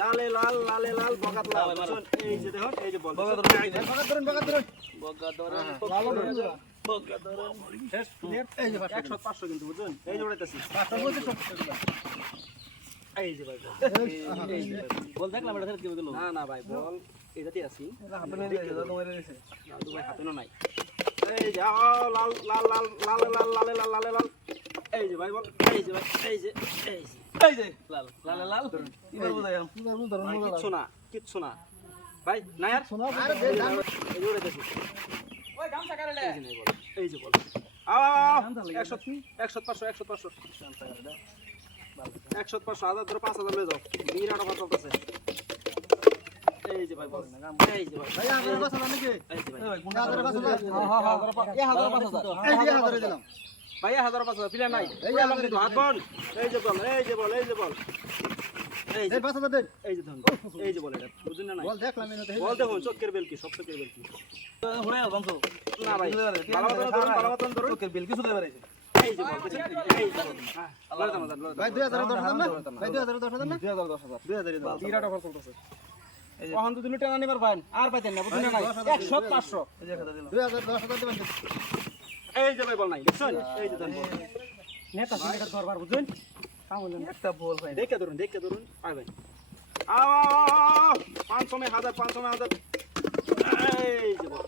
লালে লাল লালে লাল বগাত লাল শুন এই যে দেখুন এই যে বল বগাত ধরুন বগাত ধরুন বগাত ধরুন বগাত ধরুন শেষ ক্লিয়ার এই যে 100 500 কিন্তু বুঝুন এই যে উড়াইতাছি 500 বলতে 70 এই যে ভাই বল দেখলাম এটা কি বললো না না ভাই বল এটাতে আছি হাতে নিয়ে যাও তোমার দিছে না তো ভাই হাতে নাই এই যে লাল লাল লাল লাল লাল লাল লাল লাল লাল এই যে ভাই বল এই যে ভাই এই যে এই যে লাল লাল লাল এবার বুঝাইলাম কিচ্ছু না ভাই না यार শোনা আরে এই জোরে দেখি ওই গামছা কারে লে এই যে বল আ 100 100 500 100 500 100 500 হাজার ধরে 5000 লয়ে যাও বিরাট অফার চলতেছে এই যে ভাই বল এই যে ভাই হাজার 5000 নাকি এই যে ভাই কোন হাজার 5000 হ্যাঁ হ্যাঁ 1050 এই যে 1000 দিলাম ভাই 1050 প্লেয়ার নাই এই আলম দিতো হাত বল এই যে বল এই যে বল এই যে বল এই যে 5000 দেন এই যে ধন এই যে বল এটা বুঝুন না বল দেখলাম এনে বল দেখো চক্কের বেল কি সব চক্কের বেল কি হয়ে গেল বংশ না ভাই ভালো মতন ধরুন চক্কের বেল কি শুধু বেরাইছে এই যে বল এই যে হ্যাঁ ভাই 2010 না ভাই 2010 না 2010 বিরাট অফার চলতেছে এই যে ওখান তো দিন টাকা নিবার ভাই আর পাইতেন না বুঝুন না 100 500 এই যে কথা দিলাম 2010 দিবেন এই যে ভাই বল নাই দেখছেন এই যে দেন বল নেতা সিনেটা দরবার বুঝুন কামুলেন একটা বল ভাই দেখে ধরুন আয় ভাই আও 500 মে 1000 500 মে 1000 এই যে বল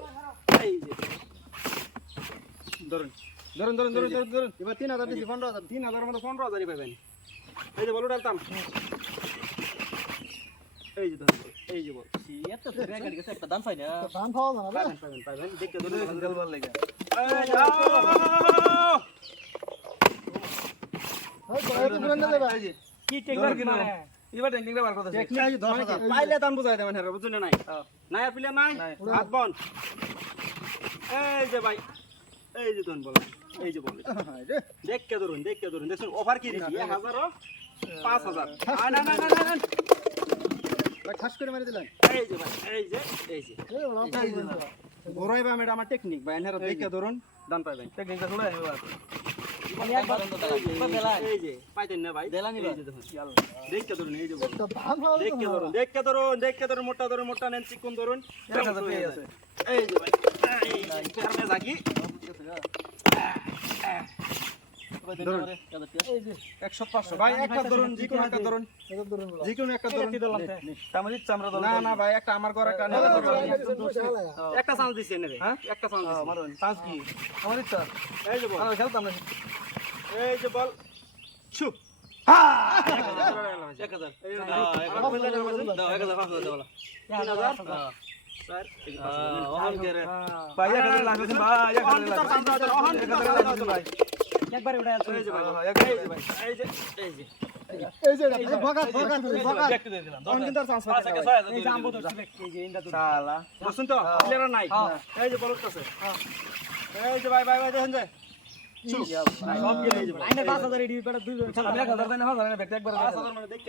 এই যে ধরুন এবার 3000 দিছি 15000 3000 মধ্যে 15000ই পাবেন এই যে বল ডালতাম এই যে ধরুন এই যে বল এত গাড়ি গেছে একটা দাম পাই না দাম পাওয়া না পাবেন দেখে ধরুন গলবার লাগা এই যাও কি টেকবার কিনা এবার টেকনিকটা বার করতেছে টেকনিক আই 10000 পাইলে দাম বুঝাই দেবেন হ্যাঁ বুঝুন না নাই নাই আর প্লেয়ার নাই হাত বন এই যে ভাই এই যে ধন বল এই যে বল দেখকে ধরুন দেখুন অফার কি দিছি 1000 ও 5000 না ভাই খাস করে মেরে দিলেন এই যে ভাই এই যে বড়াই বা ম্যাডাম আমার টেকনিক ভাই এনহার দেখকে ধরুন দাম পাবেন টেকনিকটা শুনে এবার এই যে পাইতেন না ভাই দেলানি এই যে দেখুন দেখকে ধরুন এই যে দেখকে ধরুন মোটা নেন চিকন ধরুন 1000 পেয়ে আছে এই যে ভাই এই পেরমে জাগি ধরুন এই যে 100 500 ভাই একটা ধরুন যেকোনো একটা ধরুন তামাজি চামড়া ধরুন না ভাই একটা আমার ঘর একটা একটা চান্স দিছি এনে হ্যাঁ একটা চান্স দিছি মারুন চান্স কি আমার ইচ্ছা এই যে বল আমরা খেলতাম না এই যে বল ছু 1000 এই দাও 1000 দাও 1000 স্যার ওহন করে ভাই একটা লাগছে ভাই একটা ভাই একবার উড়াই আছে এই যে ভাই এই যে ভগাত দেখতে দিয়ে দিলাম তখন কিন্তু চান্স পাচ্ছে এই যে আমবো ধরছি এই যে ইন্ডা তো শালা বুঝছেন তো প্লেয়ার নাই এই যে বলত আছে এই যে ভাই দেখেন যে সব গেল এই যে ভাই 5000 এডি পেটা 2 খেলা 1000 দেন 1000 না ব্যক্তি একবার 5000 মানে দেখতে